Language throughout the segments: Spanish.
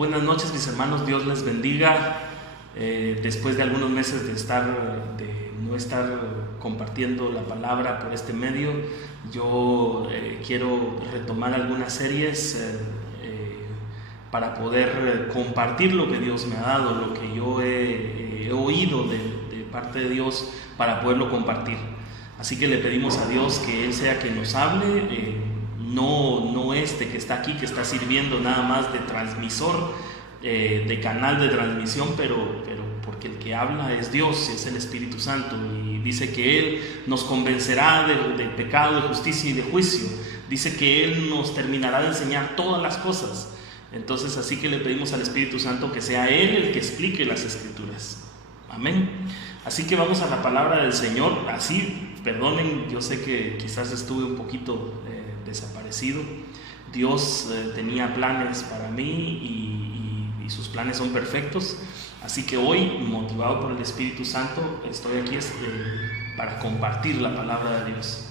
Buenas noches, mis hermanos, Dios les bendiga. Después de algunos meses de no estar compartiendo la palabra por este medio, yo quiero retomar algunas series para poder compartir lo que Dios me ha dado, lo que yo he oído de parte de Dios, para poderlo compartir. Así que le pedimos a Dios que Él sea quien nos hable, no este que está aquí, que está sirviendo nada más de transmisor, de canal de transmisión, pero porque el que habla es Dios, es el Espíritu Santo, y dice que Él nos convencerá de pecado, de justicia y de juicio. Dice que Él nos terminará de enseñar todas las cosas. Entonces, así que le pedimos al Espíritu Santo que sea Él el que explique las Escrituras. Amén. Así que vamos a la palabra del Señor. Así, perdonen, yo sé que quizás estuve un poquito desaparecido. Dios tenía planes para mí y sus planes son perfectos. Así que hoy, motivado por el Espíritu Santo, estoy aquí para compartir la palabra de Dios.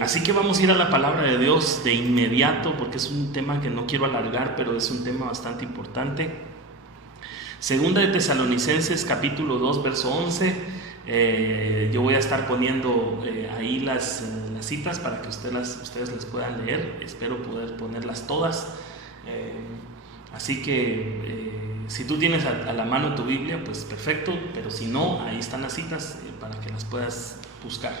Así que vamos a ir a la palabra de Dios de inmediato, porque es un tema que no quiero alargar, pero es un tema bastante importante. Segunda de Tesalonicenses capítulo 2 verso 11. Yo voy a estar poniendo ahí las citas para que ustedes las puedan leer. Espero poder ponerlas todas. Así que si tú tienes a la mano tu Biblia, pues perfecto, pero si no, ahí están las citas para que las puedas buscar.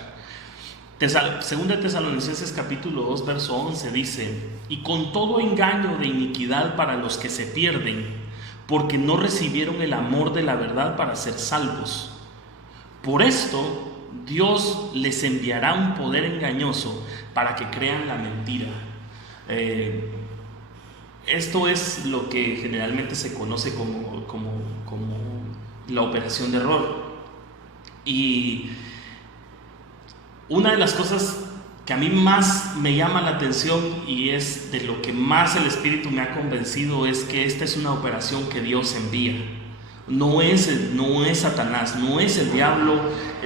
Segunda de Tesalonicenses capítulo 2 verso 11 dice: y con todo engaño de iniquidad para los que se pierden, porque no recibieron el amor de la verdad para ser salvos. Por esto Dios les enviará un poder engañoso para que crean la mentira. Esto es lo que generalmente se conoce como la operación de error. Y una de las cosas que a mí más me llama la atención, y es de lo que más el Espíritu me ha convencido, es que esta es una operación que Dios envía. No es Satanás, no es el diablo,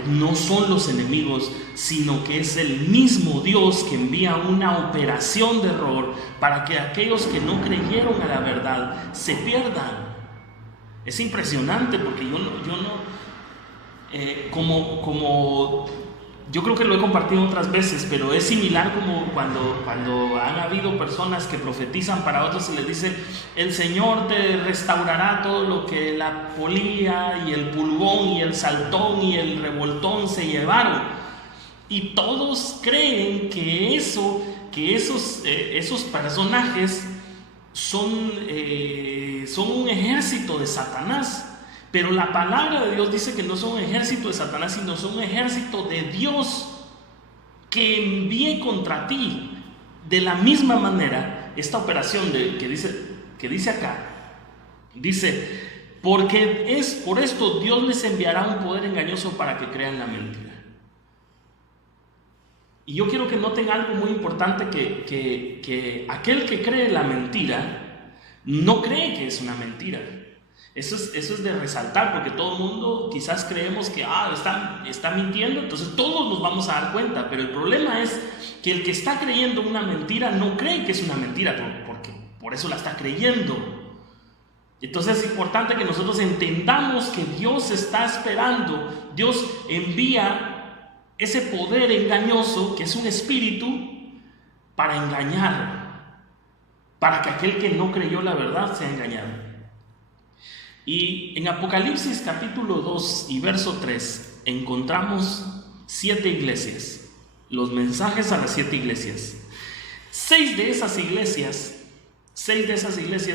no son los enemigos, sino que es el mismo Dios que envía una operación de error para que aquellos que no creyeron a la verdad se pierdan. Es impresionante, porque yo creo que lo he compartido otras veces, pero es similar como cuando han habido personas que profetizan para otros y les dice: el Señor te restaurará todo lo que la polilla y el pulgón y el saltón y el revoltón se llevaron. Y todos creen que esos personajes son un ejército de Satanás. Pero la palabra de Dios dice que no son un ejército de Satanás, sino son un ejército de Dios que envíe contra ti. De la misma manera, esta operación que dice acá, dice: porque es por esto Dios les enviará un poder engañoso para que crean la mentira. Y yo quiero que noten algo muy importante, que aquel que cree la mentira no cree que es una mentira. Eso es de resaltar, porque todo el mundo quizás creemos que está mintiendo, entonces todos nos vamos a dar cuenta. Pero el problema es que el que está creyendo una mentira no cree que es una mentira, porque por eso la está creyendo. Entonces es importante que nosotros entendamos que Dios está esperando. Dios envía ese poder engañoso, que es un espíritu, para engañar, para que aquel que no creyó la verdad sea engañado. Y en Apocalipsis capítulo 2 y verso 3 encontramos 7 iglesias, los mensajes a las 7 iglesias. 6 de esas iglesias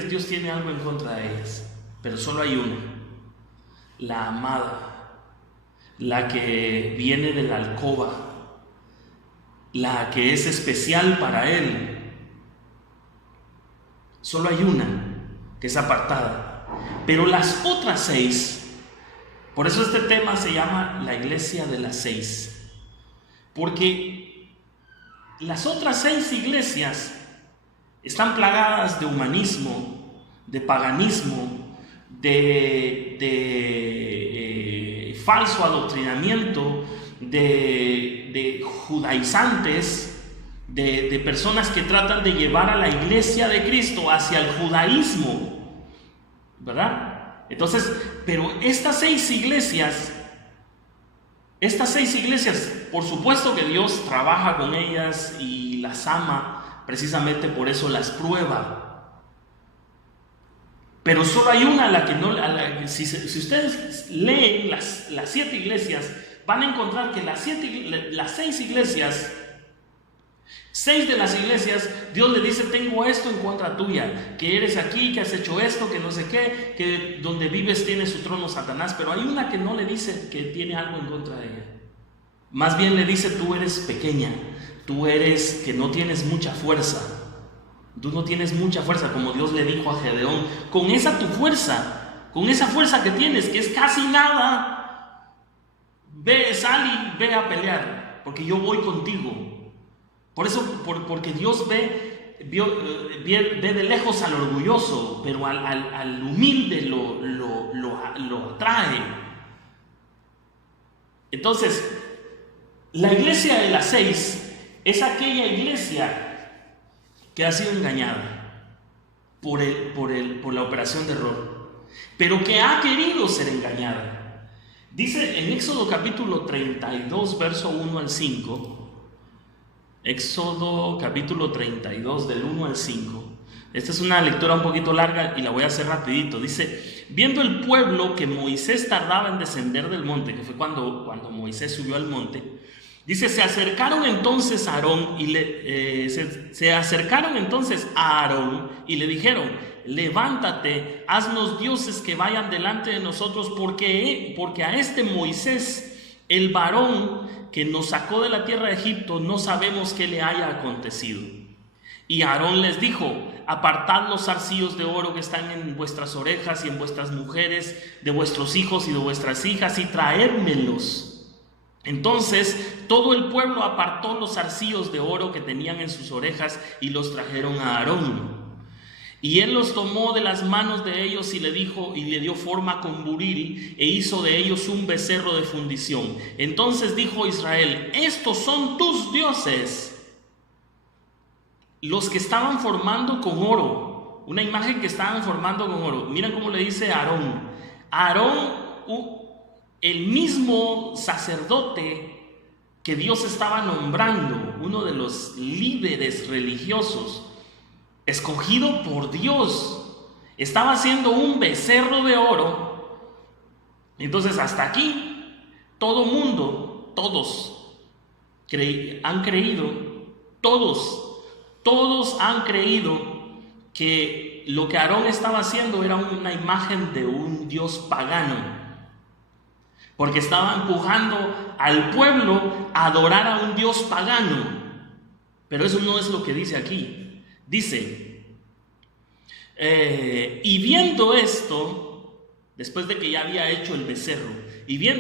Dios tiene algo en contra de ellas, pero solo hay una, la amada, la que viene de la alcoba, la que es especial para Él. Solo hay una que es apartada. Pero las otras 6, por eso este tema se llama la iglesia de las 6, porque las otras 6 iglesias están plagadas de humanismo, de paganismo, de falso adoctrinamiento, de judaizantes, de personas que tratan de llevar a la iglesia de Cristo hacia el judaísmo. ¿verdad? Entonces, pero estas seis iglesias, por supuesto que Dios trabaja con ellas y las ama, precisamente por eso las prueba. Pero solo hay una a la que no, si ustedes leen las 7 iglesias, van a encontrar que las 6 iglesias, 6 de las iglesias, Dios le dice: tengo esto en contra tuya, que eres aquí, que has hecho esto, que no sé qué, que donde vives tiene su trono Satanás. Pero hay una que no le dice que tiene algo en contra de ella. Más bien le dice: tú eres pequeña, tú eres que no tienes mucha fuerza. Tú no tienes mucha fuerza, como Dios le dijo a Gedeón. Con esa tu fuerza, con esa fuerza que tienes, que es casi nada, sal y ve a pelear, porque yo voy contigo. Por eso, porque Dios ve de lejos al orgulloso, pero al humilde lo atrae. Entonces, la iglesia de las 6 es aquella iglesia que ha sido engañada por la operación de error, pero que ha querido ser engañada. Dice en Éxodo capítulo 32, verso 1 al 5, Éxodo capítulo 32 del 1 al 5. Esta es una lectura un poquito larga y la voy a hacer rapidito. Dice: viendo el pueblo que Moisés tardaba en descender del monte, que fue cuando Moisés subió al monte, dice: se acercaron entonces a Aarón y le dijeron: levántate, haznos dioses que vayan delante de nosotros, porque a este Moisés, el varón que nos sacó de la tierra de Egipto, no sabemos qué le haya acontecido. Y Aarón les dijo: apartad los zarcillos de oro que están en vuestras orejas y en vuestras mujeres, de vuestros hijos y de vuestras hijas, y traérmelos. Entonces todo el pueblo apartó los zarcillos de oro que tenían en sus orejas y los trajeron a Aarón. Y él los tomó de las manos de ellos y le dio forma con buril, e hizo de ellos un becerro de fundición. Entonces dijo Israel: estos son tus dioses, los que estaban formando con oro. Una imagen que estaban formando con oro. Miren cómo le dice a Aarón. Aarón, el mismo sacerdote que Dios estaba nombrando, uno de los líderes religiosos, escogido por Dios, estaba haciendo un becerro de oro. Entonces, hasta aquí, todos han creído que lo que Aarón estaba haciendo era una imagen de un dios pagano, porque estaba empujando al pueblo a adorar a un dios pagano. Pero eso no es lo que dice aquí. Dice: y viendo esto, después de que ya había hecho el becerro,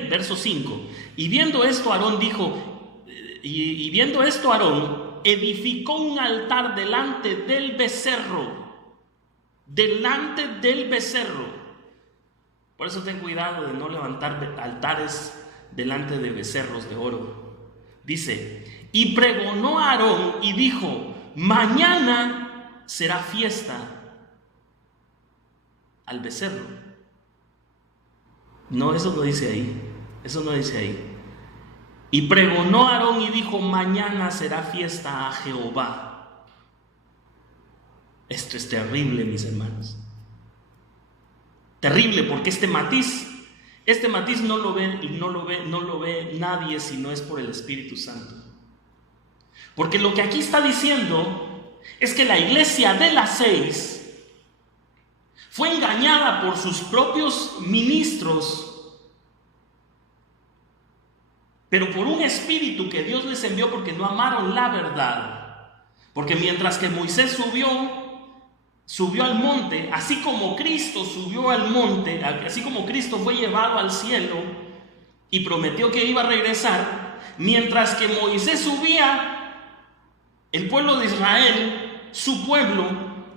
verso 5, y viendo esto Aarón edificó un altar delante del becerro. Por eso ten cuidado de no levantar altares delante de becerros de oro. Dice: y pregonó a Aarón y dijo: mañana será fiesta al becerro. No, eso no dice ahí. Y pregonó a Aarón y dijo: mañana será fiesta a Jehová. Esto es terrible, mis hermanos. Terrible, porque este matiz no lo ve nadie si no es por el Espíritu Santo. Porque lo que aquí está diciendo es que la iglesia de las 6 fue engañada por sus propios ministros, pero por un espíritu que Dios les envió, porque no amaron la verdad. Porque mientras que Moisés subió al monte, así como Cristo subió al monte, así como Cristo fue llevado al cielo y prometió que iba a regresar, mientras que Moisés subía, el pueblo de Israel, su pueblo,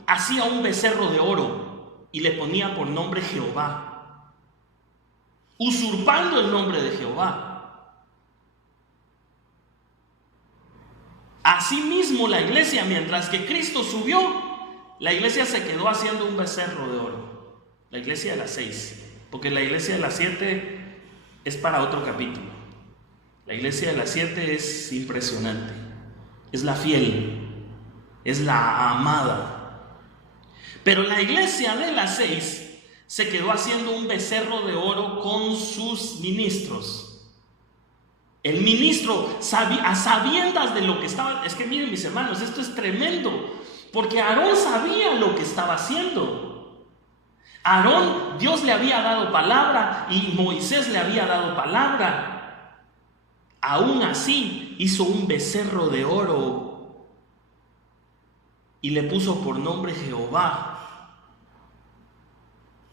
hacía un becerro de oro y le ponía por nombre Jehová, usurpando el nombre de Jehová. Asimismo, la iglesia, mientras que Cristo subió, la iglesia se quedó haciendo un becerro de oro. La iglesia de las 6, porque la iglesia de las 7 es para otro capítulo. La iglesia de las 7 es impresionante, es la fiel, es la amada. Pero la iglesia de las 6 se quedó haciendo un becerro de oro con sus ministros. El ministro, a sabiendas de lo que estaba, es que miren mis hermanos, esto es tremendo, porque Aarón sabía lo que estaba haciendo. Aarón, Dios le había dado palabra y Moisés le había dado palabra. Aún así, hizo un becerro de oro y le puso por nombre Jehová.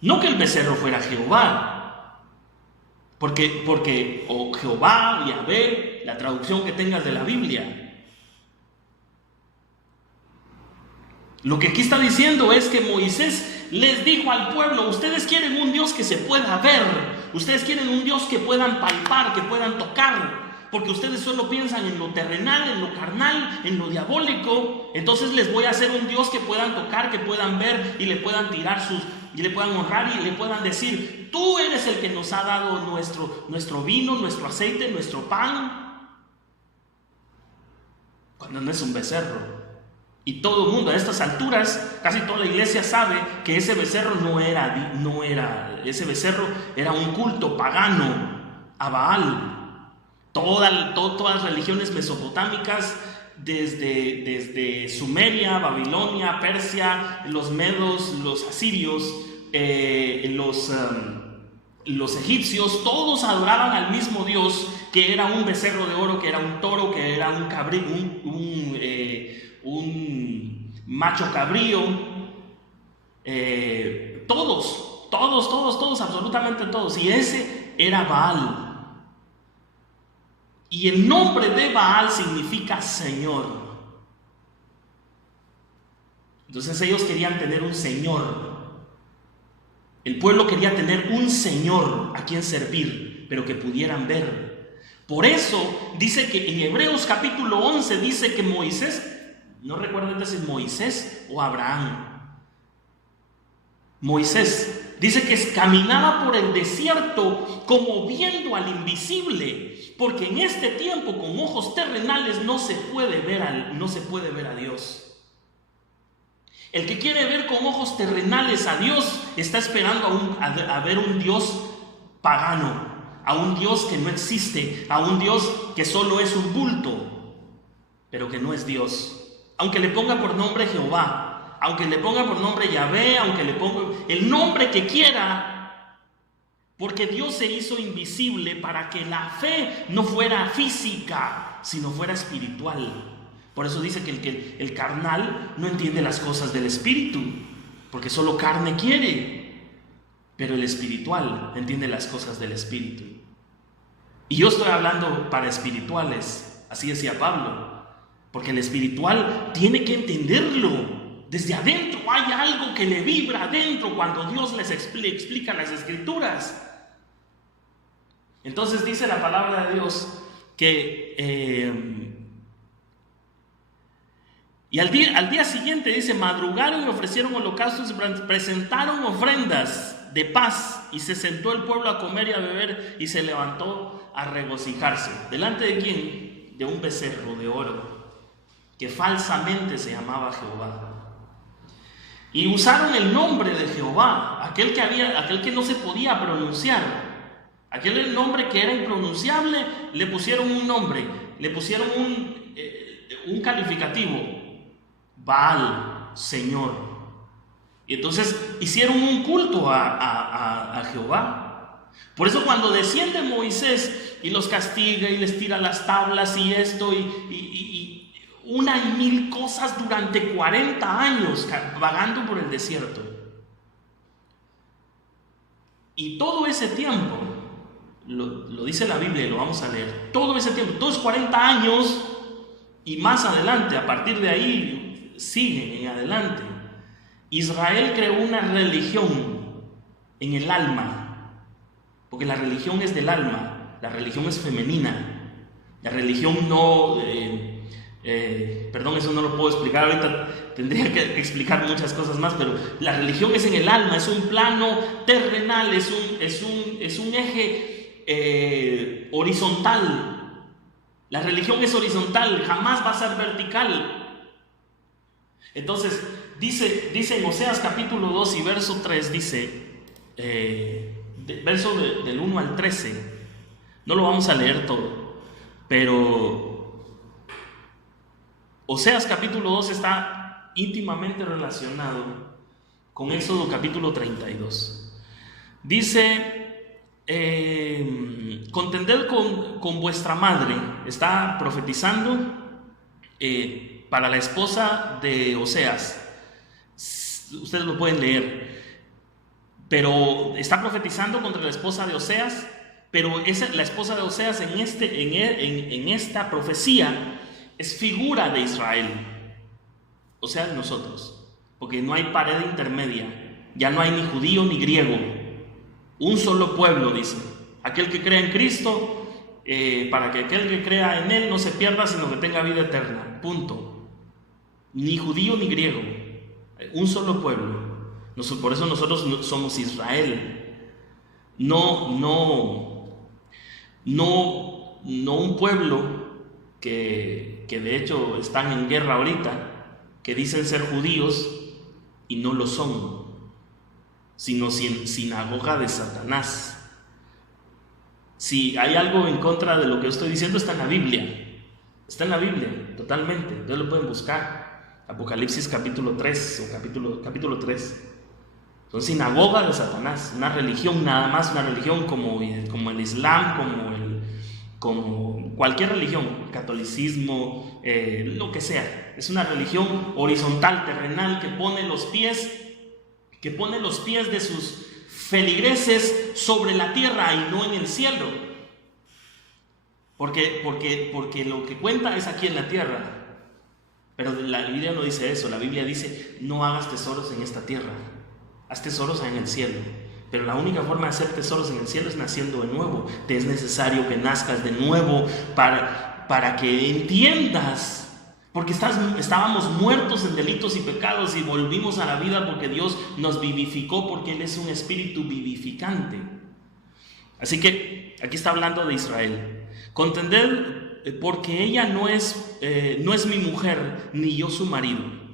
No que el becerro fuera Jehová, porque o Jehová, Yahvé, la traducción que tengas de la Biblia. Lo que aquí está diciendo es que Moisés les dijo al pueblo: ustedes quieren un Dios que se pueda ver, ustedes quieren un Dios que puedan palpar, que puedan tocar, porque ustedes solo piensan en lo terrenal, en lo carnal, en lo diabólico. Entonces les voy a hacer un Dios que puedan tocar, que puedan ver y le puedan tirar y le puedan honrar y le puedan decir: tú eres el que nos ha dado nuestro vino, nuestro aceite, nuestro pan. Cuando no es un becerro. Y todo el mundo a estas alturas, casi toda la iglesia sabe que ese becerro ese becerro era un culto pagano a Baal. Todas las religiones mesopotámicas, desde Sumeria, Babilonia, Persia, los medos, los asirios, los egipcios, todos adoraban al mismo Dios, que era un becerro de oro, que era un toro, que era un macho cabrío. Todos, absolutamente todos. Y ese era Baal. Y el nombre de Baal significa Señor. Entonces ellos querían tener un Señor. El pueblo quería tener un Señor a quien servir, pero que pudieran ver. Por eso dice que en Hebreos capítulo 11 dice que Moisés, no recuerdo si es Moisés o Abraham, Moisés dice que caminaba por el desierto como viendo al invisible, porque en este tiempo con ojos terrenales no se puede ver a Dios. El que quiere ver con ojos terrenales a Dios está esperando a ver un Dios pagano, a un Dios que no existe, a un Dios que solo es un bulto, pero que no es Dios. Aunque le ponga por nombre Jehová, aunque le ponga por nombre Yahvé, aunque le ponga el nombre que quiera, porque Dios se hizo invisible para que la fe no fuera física, sino fuera espiritual. Por eso dice que el carnal no entiende las cosas del espíritu, porque solo carne quiere, pero el espiritual entiende las cosas del espíritu. Y yo estoy hablando para espirituales, así decía Pablo, porque el espiritual tiene que entenderlo. Desde adentro hay algo que le vibra adentro cuando Dios les explica las escrituras. Entonces dice la palabra de Dios que y al día siguiente dice: madrugaron y ofrecieron holocaustos, presentaron ofrendas de paz, y se sentó el pueblo a comer y a beber, y se levantó a regocijarse. ¿Delante de quién? De un becerro de oro que falsamente se llamaba Jehová. Y usaron el nombre de Jehová, aquel que no se podía pronunciar, aquel nombre que era impronunciable. Le pusieron un nombre, le pusieron un calificativo: Baal, Señor. Y entonces hicieron un culto a Jehová. Por eso cuando desciende Moisés y los castiga y les tira las tablas y esto y una y mil cosas durante 40 años vagando por el desierto. Y todo ese tiempo, lo dice la Biblia y lo vamos a leer, todo ese tiempo, todos 40 años y más adelante, a partir de ahí siguen en adelante, Israel creó una religión en el alma, porque la religión es del alma, la religión es femenina, la religión no Perdón, eso no lo puedo explicar ahorita, tendría que explicar muchas cosas más, pero la religión es en el alma, es un plano terrenal, es un eje horizontal. La religión es horizontal, jamás va a ser vertical. Entonces, dice en Oseas capítulo 2 y verso 3, dice, verso del 1 al 13, no lo vamos a leer todo, pero Oseas capítulo 2 está íntimamente relacionado con Éxodo capítulo 32. Dice, contended con vuestra madre. Está profetizando para la esposa de Oseas. Ustedes lo pueden leer. Pero está profetizando contra la esposa de Oseas. Pero la esposa de Oseas en esta profecía es figura de Israel, o sea, de nosotros, porque no hay pared intermedia, ya no hay ni judío ni griego, un solo pueblo, dice, aquel que crea en Cristo, para que aquel que crea en Él no se pierda, sino que tenga vida eterna, punto. Ni judío ni griego, un solo pueblo. Por eso nosotros somos Israel, no un pueblo que de hecho están en guerra ahorita, que dicen ser judíos y no lo son, sino sinagoga de Satanás. Si hay algo en contra de lo que yo estoy diciendo, está en la Biblia, totalmente. Ustedes lo pueden buscar, Apocalipsis capítulo 3 o capítulo 3. Son sinagoga de Satanás, una religión nada más, una religión como el Islam, como cualquier religión, catolicismo, lo que sea. Es una religión horizontal, terrenal, que pone los pies de sus feligreses sobre la tierra y no en el cielo. Porque lo que cuenta es aquí en la tierra. Pero la Biblia no dice eso. La Biblia dice: no hagas tesoros en esta tierra, haz tesoros en el cielo. Pero la única forma de hacer tesoros en el cielo es naciendo de nuevo. Te es necesario que nazcas de nuevo para que entiendas. Porque estábamos muertos en delitos y pecados y volvimos a la vida porque Dios nos vivificó, porque Él es un espíritu vivificante. Así que aquí está hablando de Israel. Contended, porque ella no es mi mujer, ni yo su marido.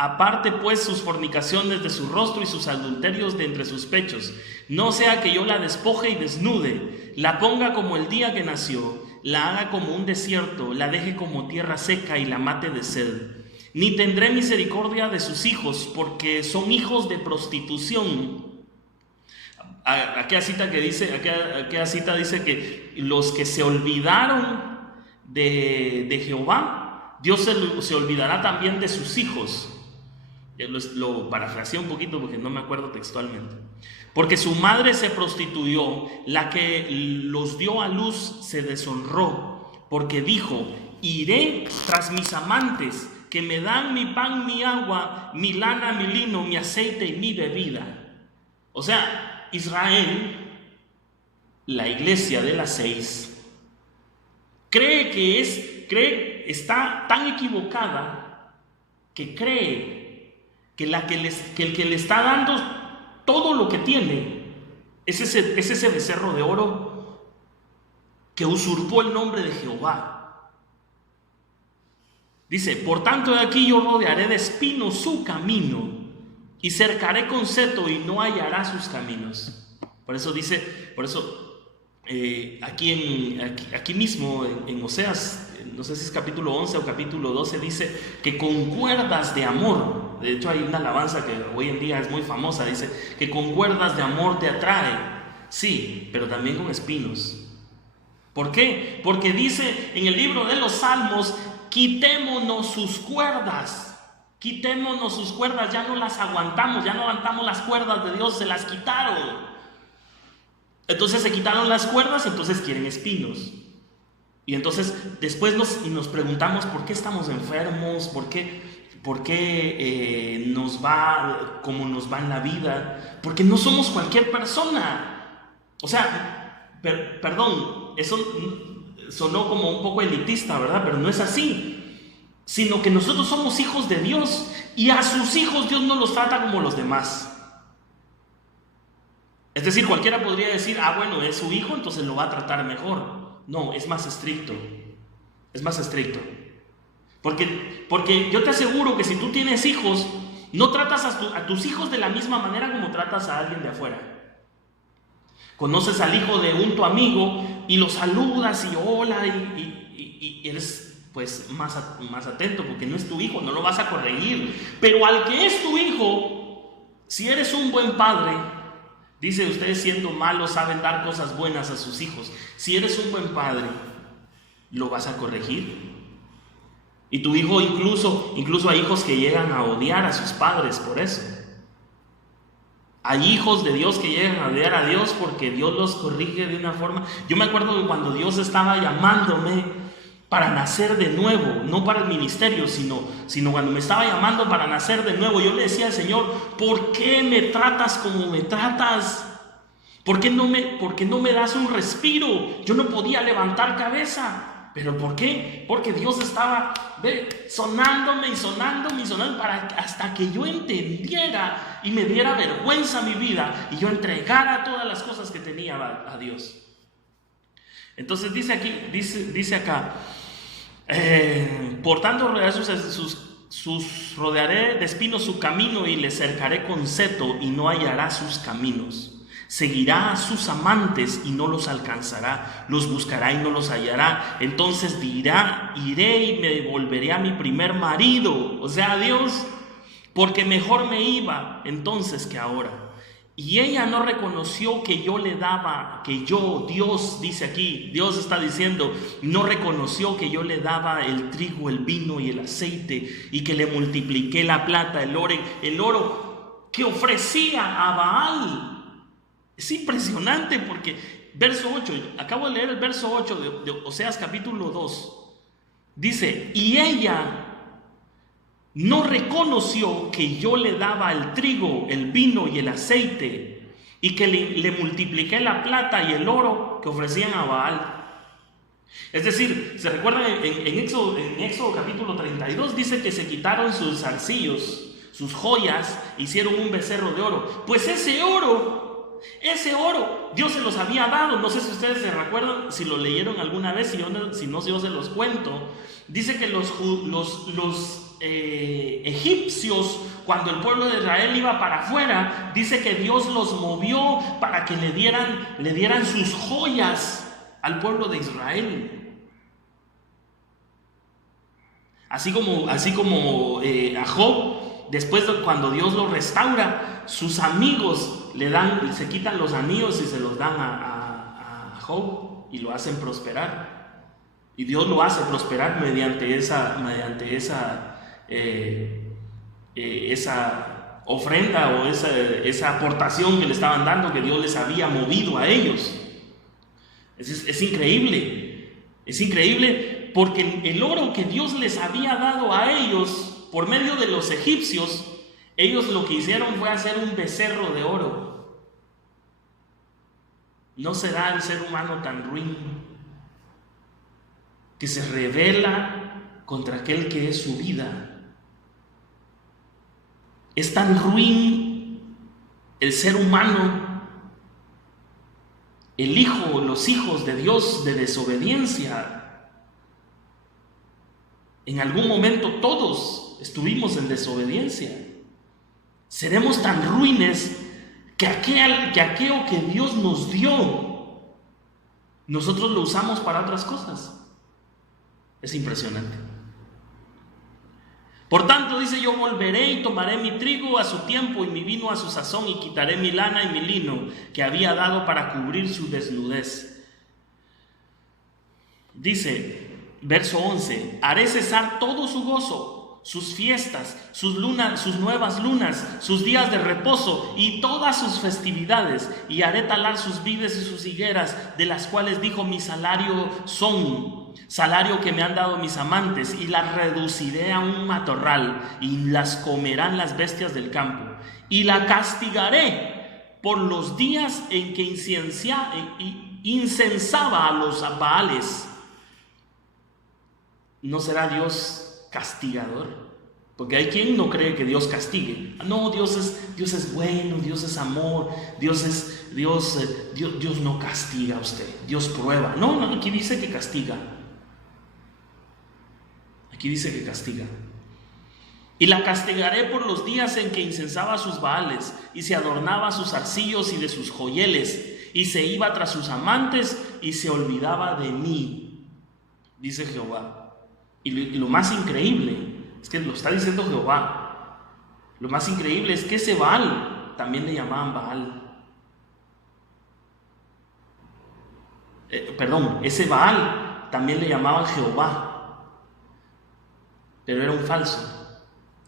Aparte pues sus fornicaciones de su rostro y sus adulterios de entre sus pechos. No sea que yo la despoje y desnude, la ponga como el día que nació, la haga como un desierto, la deje como tierra seca y la mate de sed. Ni tendré misericordia de sus hijos, porque son hijos de prostitución. Aquella cita dice que los que se olvidaron de Jehová, Dios se olvidará también de sus hijos. Lo parafraseé un poquito porque no me acuerdo textualmente. Porque su madre se prostituyó, la que los dio a luz se deshonró, porque dijo: iré tras mis amantes, que me dan mi pan, mi agua, mi lana, mi lino, mi aceite y mi bebida. O sea, Israel, la iglesia de las 6, está tan equivocada que cree que el que le está dando todo lo que tiene es ese becerro de oro que usurpó el nombre de Jehová. Dice: por tanto de aquí yo rodearé de espinos su camino y cercaré con seto y no hallará sus caminos. Por eso aquí mismo en Oseas, no sé si es capítulo 11 o capítulo 12, dice que con cuerdas de amor. De hecho hay una alabanza que hoy en día es muy famosa, dice que con cuerdas de amor te atrae. Sí, pero también con espinos. ¿Por qué? Porque dice en el libro de los Salmos: quitémonos sus cuerdas, ya no las aguantamos, ya no aguantamos las cuerdas de Dios, se las quitaron. Entonces se quitaron las cuerdas, entonces quieren espinos. Y entonces después nos preguntamos por qué estamos enfermos, por qué nos va como nos va en la vida, porque no somos cualquier persona. O sea, perdón, eso sonó como un poco elitista, ¿verdad? Pero no es así. sino que nosotros somos hijos de Dios y a sus hijos Dios no los trata como los demás. Es decir, cualquiera podría decir, bueno, es su hijo, entonces lo va a tratar mejor. No, es más estricto. Es más estricto. Porque yo te aseguro que si tú tienes hijos, no tratas a tus hijos de la misma manera como tratas a alguien de afuera. Conoces al hijo de tu amigo y lo saludas y hola y eres pues más atento porque no es tu hijo, no lo vas a corregir. Pero al que es tu hijo, si eres un buen padre, dice, ustedes siendo malos saben dar cosas buenas a sus hijos. Si eres un buen padre, lo vas a corregir. Y tu hijo incluso hay hijos que llegan a odiar a sus padres por eso. Hay hijos de Dios que llegan a odiar a Dios porque Dios los corrige de una forma. Yo me acuerdo que cuando Dios estaba llamándome para nacer de nuevo, no para el ministerio, sino cuando me estaba llamando para nacer de nuevo, yo le decía al Señor, ¿por qué me tratas como me tratas? ¿Por qué no me das un respiro? Yo no podía levantar cabeza. ¿Pero por qué? Porque Dios estaba sonándome hasta que yo entendiera y me diera vergüenza mi vida y yo entregara todas las cosas que tenía a Dios. Entonces dice acá, por tanto rodearé de espinos su camino y le cercaré con seto y no hallará sus caminos. Seguirá a sus amantes y no los alcanzará, los buscará y no los hallará. Entonces dirá, iré y me volveré a mi primer marido, o sea, a Dios, porque mejor me iba entonces que ahora. Y ella no reconoció que yo le daba, Dios dice aquí, Dios está diciendo, no reconoció que yo le daba el trigo, el vino y el aceite, y que le multipliqué la plata, el oro que ofrecía a Baal. Es impresionante porque verso 8, acabo de leer el verso 8 de Oseas capítulo 2. Dice, y ella no reconoció que yo le daba el trigo, el vino y el aceite, y que le multipliqué la plata y el oro que ofrecían a Baal. Es decir, ¿se recuerdan en Éxodo capítulo 32? Dice que se quitaron sus zarcillos, sus joyas, hicieron un becerro de oro. Pues ese oro Dios se los había dado. No sé si ustedes se recuerdan, si lo leyeron alguna vez, si no yo se los cuento. Dice que los egipcios, cuando el pueblo de Israel iba para afuera, dice que Dios los movió para que le dieran sus joyas al pueblo de Israel. Así como a Job, después cuando Dios lo restaura, sus amigos se quitan los anillos y se los dan a Job y lo hacen prosperar. Y Dios lo hace prosperar mediante esa ofrenda o esa aportación que le estaban dando, que Dios les había movido a ellos. Es increíble porque el oro que Dios les había dado a ellos por medio de los egipcios, ellos lo que hicieron fue hacer un becerro de oro. ¿No será el ser humano tan ruin que se rebela contra aquel que es su vida? Es tan ruin el ser humano, los hijos de Dios de desobediencia. En algún momento todos estuvimos en desobediencia. Seremos tan ruines que aquello que Dios nos dio, nosotros lo usamos para otras cosas. Es impresionante. Por tanto, dice, yo volveré y tomaré mi trigo a su tiempo y mi vino a su sazón, y quitaré mi lana y mi lino que había dado para cubrir su desnudez. Dice, verso 11, haré cesar todo su gozo, sus fiestas, sus nuevas lunas, sus días de reposo y todas sus festividades, y haré talar sus vides y sus higueras, de las cuales dijo, mi salario son, salario que me han dado mis amantes, y las reduciré a un matorral, y las comerán las bestias del campo, y la castigaré por los días en que incensaba a los Baales. ¿No será Dios castigador? Porque hay quien no cree que Dios castigue. No, Dios es bueno, Dios es amor, Dios no castiga a usted, Dios prueba. No, aquí dice que castiga. Aquí dice que castiga. Y la castigaré por los días en que incensaba sus baales y se adornaba sus arcillos y de sus joyeles y se iba tras sus amantes y se olvidaba de mí, dice Jehová. Y lo más increíble es que lo está diciendo Jehová. Lo más increíble es que ese Baal también le llamaban Baal. Ese Baal también le llamaban Jehová, pero era un falso.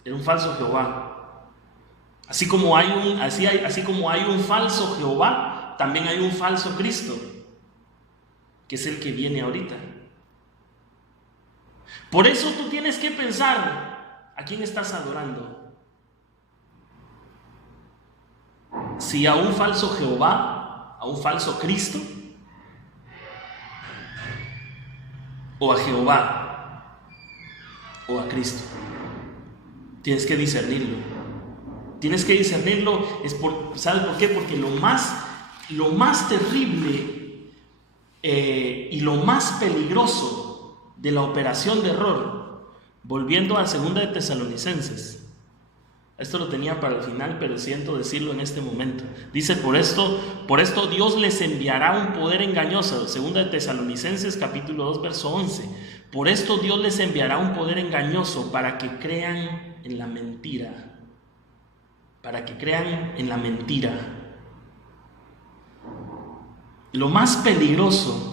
Era un falso Jehová. Así como hay un falso Jehová, también hay un falso Cristo, que es el que viene ahorita. Por eso tú tienes que pensar, ¿a quién estás adorando? Si a un falso Jehová, a un falso Cristo, o a Jehová, o a Cristo. Tienes que discernirlo. Tienes que discernirlo. ¿Sabes por qué? Porque lo más terrible y lo más peligroso de la operación de error, volviendo a 2 de Tesalonicenses, esto lo tenía para el final, pero siento decirlo en este momento. Dice, por esto Dios les enviará un poder engañoso. 2 de Tesalonicenses capítulo 2 verso 11. Por esto Dios les enviará un poder engañoso para que crean en la mentira. Para que crean en la mentira. Lo más peligroso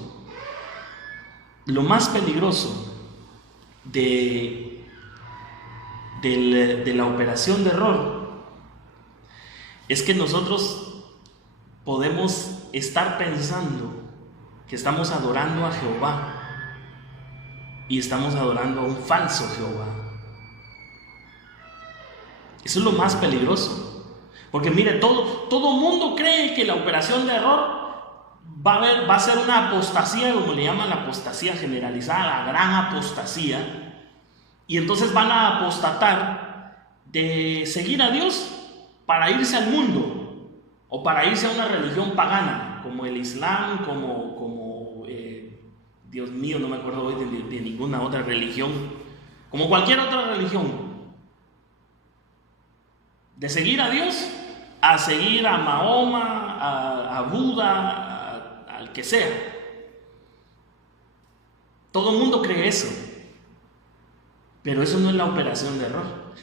de la operación de error es que nosotros podemos estar pensando que estamos adorando a Jehová y estamos adorando a un falso Jehová. Eso es lo más peligroso, porque mire, todo mundo cree que la operación de error va a ser una apostasía, como le llaman la apostasía generalizada, la gran apostasía, y entonces van a apostatar de seguir a Dios para irse al mundo o para irse a una religión pagana como el Islam, como Dios mío, no me acuerdo hoy de ninguna otra religión, como cualquier otra religión. De seguir a Dios a seguir a Mahoma, a Buda, al que sea. Todo el mundo cree eso, pero eso no es la operación de error.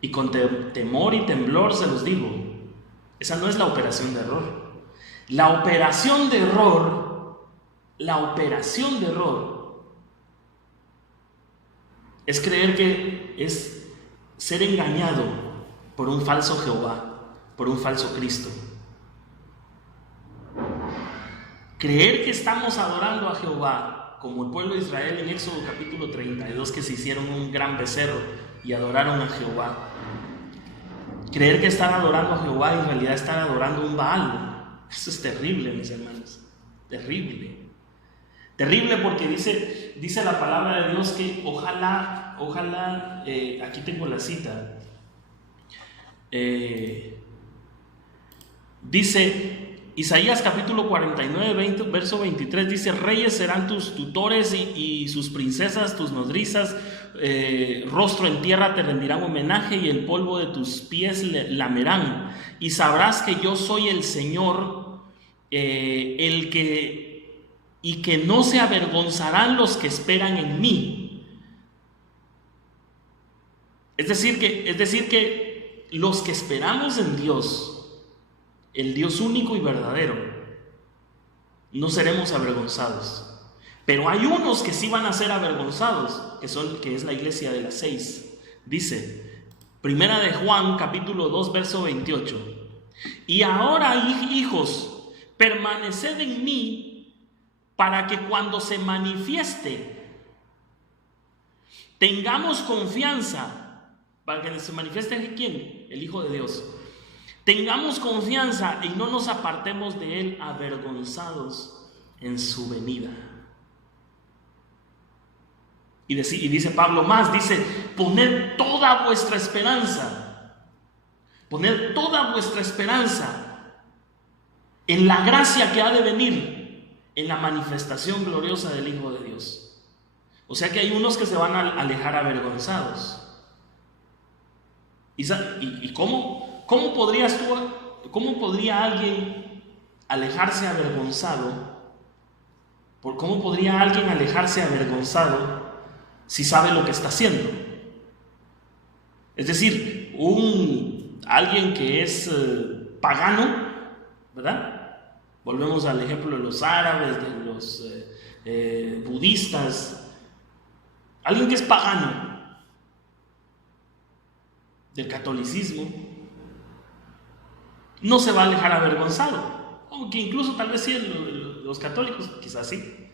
Y con temor y temblor se los digo, esa no es la operación de error. La operación de error es creer que es ser engañado por un falso Jehová, por un falso Cristo. Creer que estamos adorando a Jehová, como el pueblo de Israel en Éxodo capítulo 32, que se hicieron un gran becerro y adoraron a Jehová. Creer que están adorando a Jehová y en realidad están adorando un Baal. Eso es terrible, mis hermanos. Terrible. Terrible porque dice la palabra de Dios que ojalá, aquí tengo la cita. Dice Isaías capítulo 49, verso 23, dice: reyes serán tus tutores y sus princesas tus nodrizas, rostro en tierra te rendirán homenaje y el polvo de tus pies lamerán. Y sabrás que yo soy el Señor, y que no se avergonzarán los que esperan en mí. Es decir que los que esperamos en Dios, el Dios único y verdadero, no seremos avergonzados. Pero hay unos que sí van a ser avergonzados, que es la iglesia de las 6. Dice, Primera de Juan, capítulo 2, verso 28. Y ahora, hijos, permaneced en mí, para que cuando se manifieste, tengamos confianza. ¿Para que se manifieste quién? El Hijo de Dios. Tengamos confianza y no nos apartemos de Él avergonzados en su venida. Y dice Pablo más, dice, poned toda vuestra esperanza en la gracia que ha de venir, en la manifestación gloriosa del Hijo de Dios. O sea que hay unos que se van a alejar avergonzados. ¿Y cómo podría alguien alejarse avergonzado? ¿Cómo podría alguien alejarse avergonzado si sabe lo que está haciendo? Es decir, alguien que es pagano, ¿verdad? Volvemos al ejemplo de los árabes, de los budistas. Alguien que es pagano del catolicismo no se va a alejar avergonzado, aunque incluso tal vez sí los católicos, quizás sí,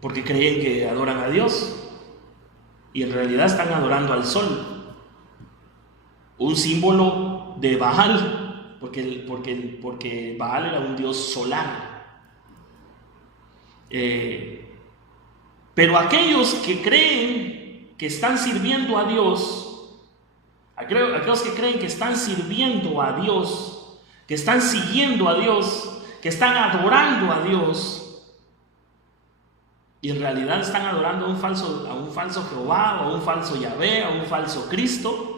porque creen que adoran a Dios y en realidad están adorando al sol, un símbolo de Baal, porque Baal era un dios solar. Pero aquellos que creen que están sirviendo a Dios, aquellos que creen que están sirviendo a Dios, que están siguiendo a Dios, que están adorando a Dios, y en realidad están adorando a un falso Jehová, a un falso Yahvé, a un falso Cristo,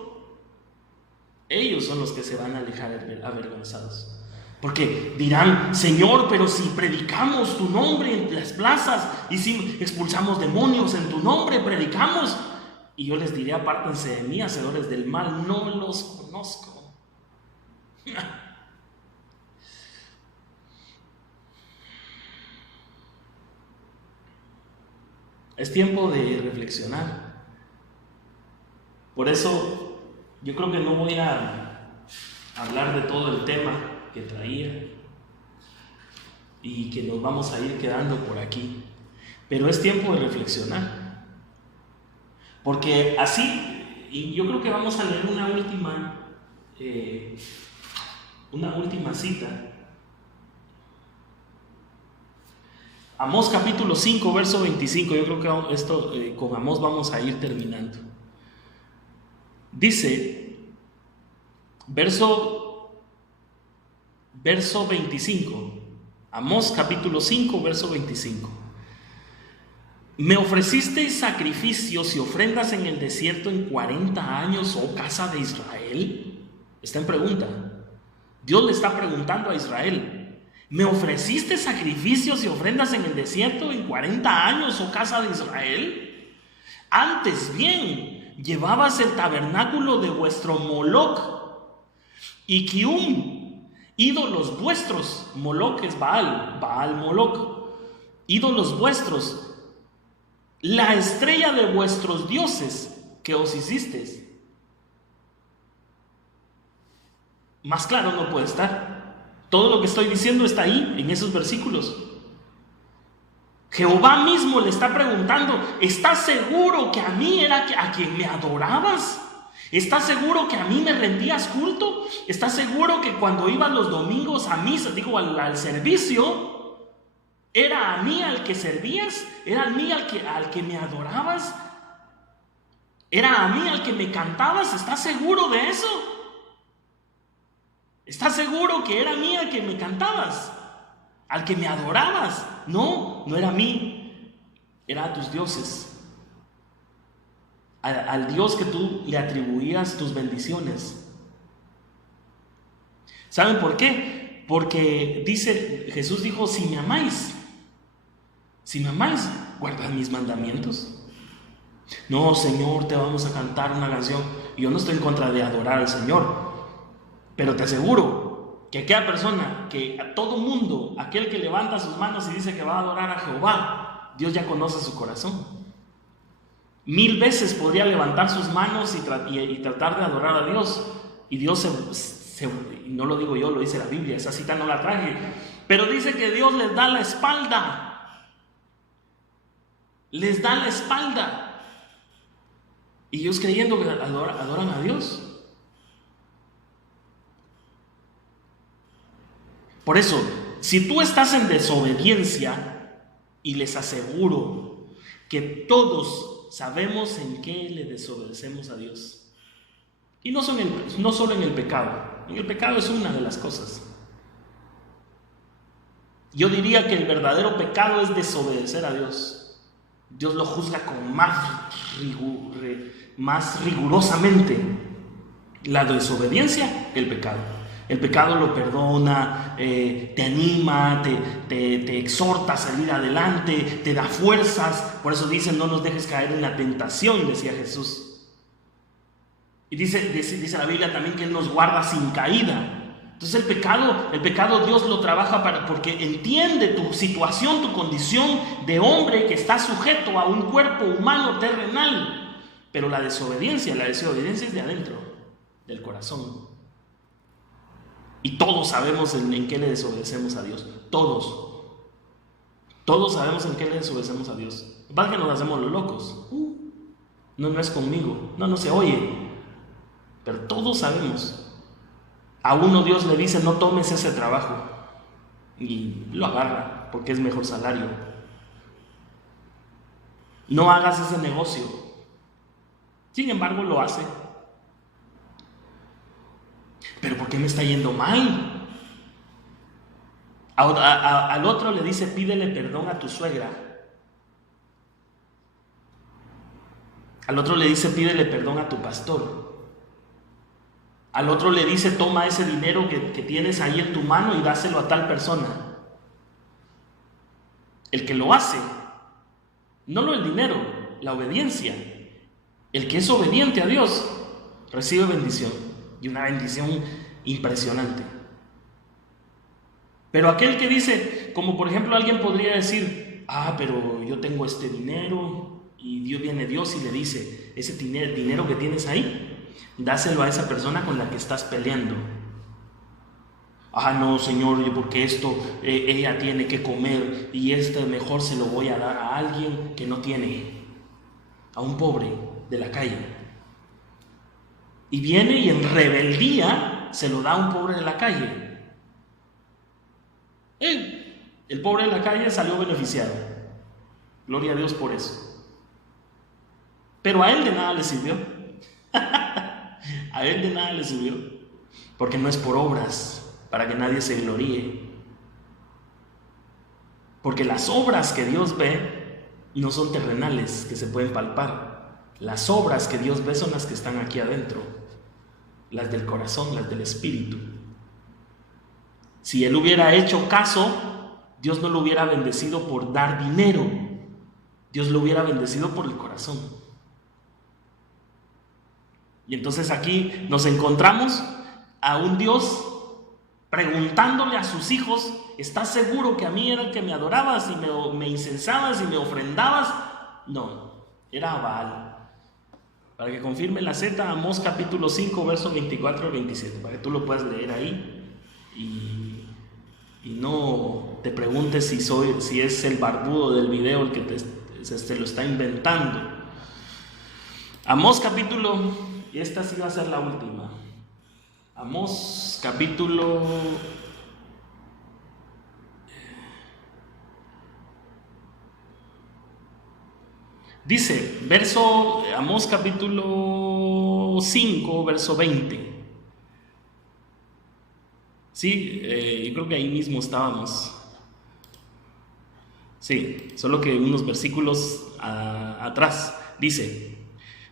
ellos son los que se van a alejar avergonzados. Porque dirán, Señor, pero si predicamos tu nombre en las plazas y si expulsamos demonios en tu nombre, predicamos. Y yo les diré, apártense de mí, hacedores del mal, no los conozco. Es tiempo de reflexionar. Por eso yo creo que no voy a hablar de todo el tema que traía y que nos vamos a ir quedando por aquí. Pero es tiempo de reflexionar. Porque así, y yo creo que vamos a leer una última cita. Amós capítulo 5, verso 25. Yo creo que esto con Amós vamos a ir terminando. Dice, verso 25, Amós capítulo 5, verso 25. Me ofrecisteis sacrificios y ofrendas en el desierto en 40 años, oh casa de Israel. Está en pregunta. Dios le está preguntando a Israel, ¿me ofreciste sacrificios y ofrendas en el desierto en 40 años, oh casa de Israel? Antes bien, llevabas el tabernáculo de vuestro Moloc y Kium, ídolos vuestros. Moloc es Baal Moloc, ídolos vuestros, la estrella de vuestros dioses que os hicisteis. Más claro no puede estar. Todo lo que estoy diciendo está ahí, en esos versículos. Jehová mismo le está preguntando, ¿estás seguro que a mí era a quien me adorabas? ¿Estás seguro que a mí me rendías culto? ¿Estás seguro que cuando ibas los domingos a misa, al servicio, era a mí al que servías? ¿Era a mí al que me adorabas? ¿Era a mí al que me cantabas? ¿Estás seguro de eso? ¿Estás seguro que era a mí al que me cantabas? ¿Al que me adorabas? No era a mí, era a tus dioses, al Dios que tú le atribuías tus bendiciones. ¿Saben por qué? Porque Jesús dijo, si me amáis, guardad mis mandamientos. No, Señor, te vamos a cantar una canción. Yo no estoy en contra de adorar al Señor, pero te aseguro que aquella persona, que a todo mundo, aquel que levanta sus manos y dice que va a adorar a Jehová, Dios ya conoce su corazón. 1000 veces podría levantar sus manos y tratar de adorar a Dios, y Dios no lo digo yo, lo dice la Biblia, esa cita no la traje, pero dice que Dios les da la espalda, y ellos creyendo que adoran a Dios. Por eso, si tú estás en desobediencia, y les aseguro que todos sabemos en qué le desobedecemos a Dios. Y no solo en el pecado. En el pecado es una de las cosas. Yo diría que el verdadero pecado es desobedecer a Dios. Dios lo juzga con más rigurosamente. La desobediencia, el pecado. El pecado lo perdona, te anima, te exhorta a salir adelante, te da fuerzas. Por eso dicen: no nos dejes caer en la tentación, decía Jesús. Y dice la Biblia también que Él nos guarda sin caída. Entonces el pecado Dios lo trabaja porque entiende tu situación, tu condición de hombre que está sujeto a un cuerpo humano terrenal. Pero la desobediencia es de adentro, del corazón. Y todos sabemos en qué le desobedecemos a Dios. Todos sabemos en qué le desobedecemos a Dios. Lo que pasa es que nos hacemos los locos. No es conmigo. No se oye. Pero todos sabemos. A uno Dios le dice: no tomes ese trabajo, y lo agarra porque es mejor salario. No hagas ese negocio. Sin embargo lo hace. ¿Pero por qué me está yendo mal? Al otro le dice: pídele perdón a tu suegra. Al otro le dice: pídele perdón a tu pastor. Al otro le dice: toma ese dinero que tienes ahí en tu mano y dáselo a tal persona. El que lo hace, no el dinero, la obediencia. El que es obediente a Dios recibe bendición, y una bendición impresionante. Pero aquel que dice, como por ejemplo alguien podría decir: pero yo tengo este dinero, y viene Dios y le dice: ese dinero que tienes ahí, dáselo a esa persona con la que estás peleando. No, Señor, porque ella tiene que comer, y mejor se lo voy a dar a alguien que no tiene, a un pobre de la calle. Y viene y en rebeldía se lo da a un pobre de la calle. El pobre de la calle salió beneficiado. Gloria a Dios por eso. Pero a él de nada le sirvió. A él de nada le sirvió, porque no es por obras, para que nadie se gloríe. Porque las obras que Dios ve no son terrenales, que se pueden palpar. Las obras que Dios ve son las que están aquí adentro, las del corazón, las del espíritu. Si Él hubiera hecho caso, Dios no lo hubiera bendecido por dar dinero, Dios lo hubiera bendecido por el corazón. Y entonces aquí nos encontramos a un Dios preguntándole a sus hijos: ¿estás seguro que a mí era el que me adorabas y me incensabas y me ofrendabas? No, era a Baal. Para que confirme la Z, Amós capítulo 5, versos 24 al 27, para que tú lo puedas leer ahí y no te preguntes si es el barbudo del video el que te lo está inventando. Amós capítulo... Y esta sí va a ser la última. Amós capítulo... Dice, Amós capítulo 5, verso 20. Sí, yo creo que ahí mismo estábamos. Sí, solo que unos versículos atrás. Dice: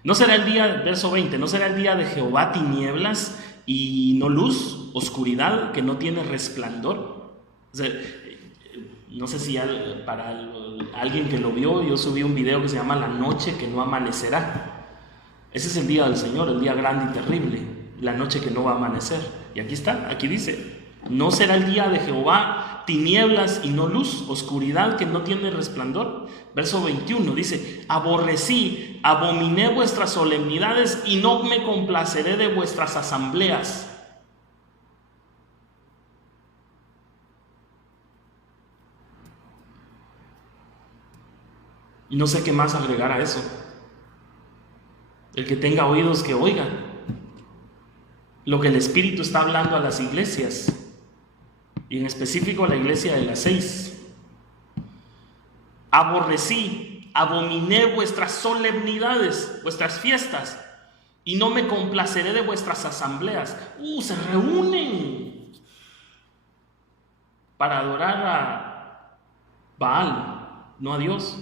no será el día, verso 20, no será el día de Jehová tinieblas y no luz, oscuridad que no tiene resplandor. O sea, no sé si para alguien que lo vio, yo subí un video que se llama La noche que no amanecerá. Ese es el día del Señor, el día grande y terrible, la noche que no va a amanecer. Y aquí dice: no será el día de Jehová tinieblas y no luz, oscuridad que no tiene resplandor. Verso 21 dice: abominé vuestras solemnidades y no me complaceré de vuestras asambleas. Y no sé qué más agregar a eso. El que tenga oídos que oiga lo que el Espíritu está hablando a las iglesias, y en específico a la iglesia de las 6. Aborrecí abominé vuestras solemnidades, vuestras fiestas, y no me complaceré de vuestras asambleas. Se reúnen para adorar a Baal, no a Dios.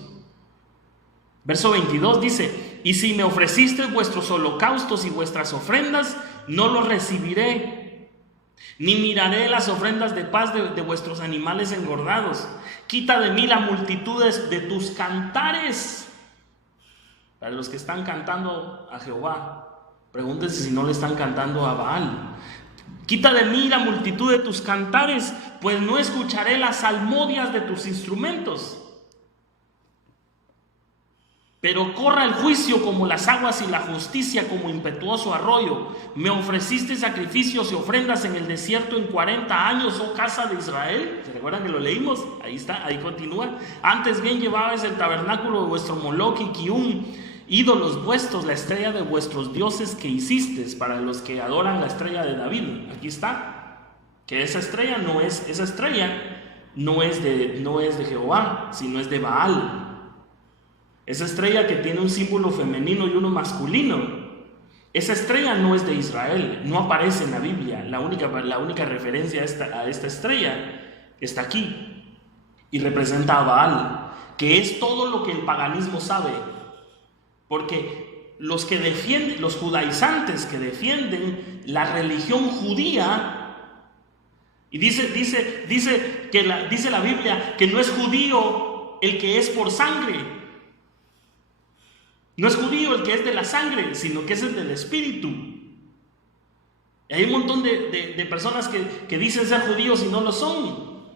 Verso 22 dice: y si me ofrecisteis vuestros holocaustos y vuestras ofrendas, no los recibiré, ni miraré las ofrendas de paz de vuestros animales engordados. Quita de mí la multitud de tus cantares. Para los que están cantando a Jehová, pregúntense si no le están cantando a Baal. Quita de mí la multitud de tus cantares, pues no escucharé las salmodias de tus instrumentos. Pero corra el juicio como las aguas y la justicia como impetuoso arroyo. Me ofreciste sacrificios y ofrendas en el desierto en 40 años, oh casa de Israel. ¿Se recuerdan que lo leímos? Ahí está, ahí continúa. Antes bien llevabais el tabernáculo de vuestro Moloch y Kium, ídolos vuestros, la estrella de vuestros dioses que hicisteis, para los que adoran la estrella de David. Aquí está, que esa estrella no es de Jehová, sino es de Baal. Esa estrella que tiene un símbolo femenino y uno masculino, esa estrella no es de Israel, no aparece en la Biblia. La única referencia a esta estrella está aquí, y representa a Baal, que es todo lo que el paganismo sabe. Porque los judaizantes que defienden la religión judía, y dice la Biblia que no es judío el que es por sangre. No es judío el que es de la sangre, sino que es el del espíritu. Y hay un montón de personas que dicen ser judíos y no lo son.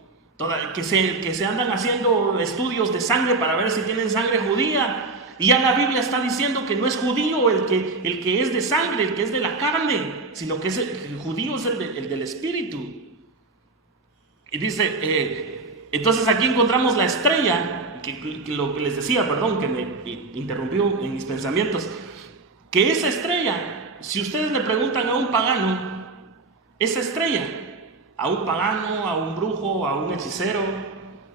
Que se andan haciendo estudios de sangre para ver si tienen sangre judía. Y ya la Biblia está diciendo que no es judío el que es de sangre, el que es de la carne, sino que el judío es el del espíritu. Y dice, entonces aquí encontramos la estrella. Que lo que les decía, que me interrumpió en mis pensamientos, que esa estrella, si ustedes le preguntan a un pagano, esa estrella, a un pagano, a un brujo, a un hechicero,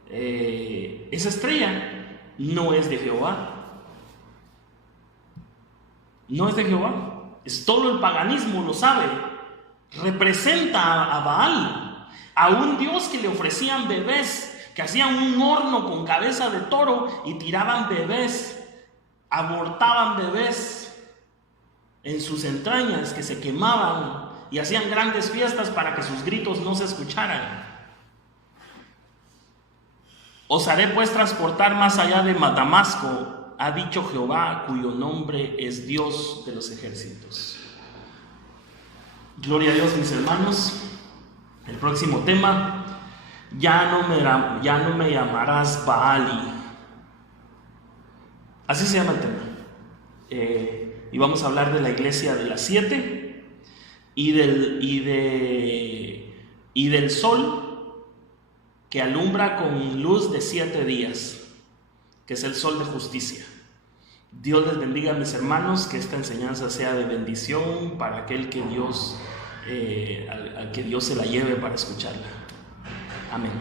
esa estrella no es de Jehová. No es de Jehová. Todo el paganismo lo sabe. Representa a Baal, a un dios que le ofrecían bebés, que hacían un horno con cabeza de toro y tiraban bebés, abortaban bebés en sus entrañas que se quemaban, y hacían grandes fiestas para que sus gritos no se escucharan. Os haré pues transportar más allá de Damasco, ha dicho Jehová, cuyo nombre es Dios de los ejércitos. Gloria a Dios, mis hermanos. El próximo tema: ya no me llamarás Baali. Así se llama el tema. Y vamos a hablar de la iglesia de las 7 y del sol que alumbra con luz de 7 días, que es el sol de justicia. Dios les bendiga, mis hermanos, que esta enseñanza sea de bendición para aquel que al que Dios se la lleve para escucharla. Amén.